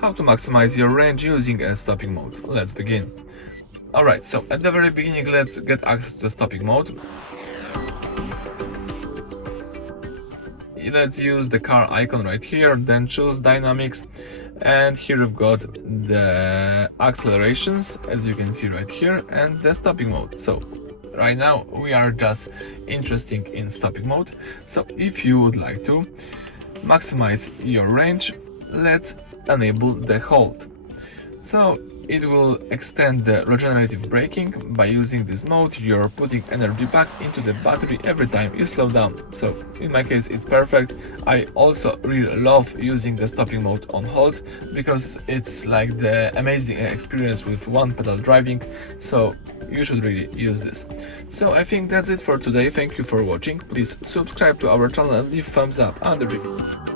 How to maximize your range using a stopping mode. Let's begin. Alright, so at the very beginning, let's get access to the stopping mode. Let's use the car icon right here, then choose dynamics, and here we've got the accelerations, as you can see right here, and the stopping mode. So right now we are just interested in stopping mode. So if you would like to maximize your range, let's enable the hold. So it will extend the regenerative braking. By using this mode, you're putting energy back into the battery every time you slow down. So in my case, it's perfect. I also really love using the stopping mode on hold because it's like the amazing experience with one pedal driving. So you should really use this. So I think that's it for today. Thank you for watching. Please subscribe to our channel and leave thumbs up under the video.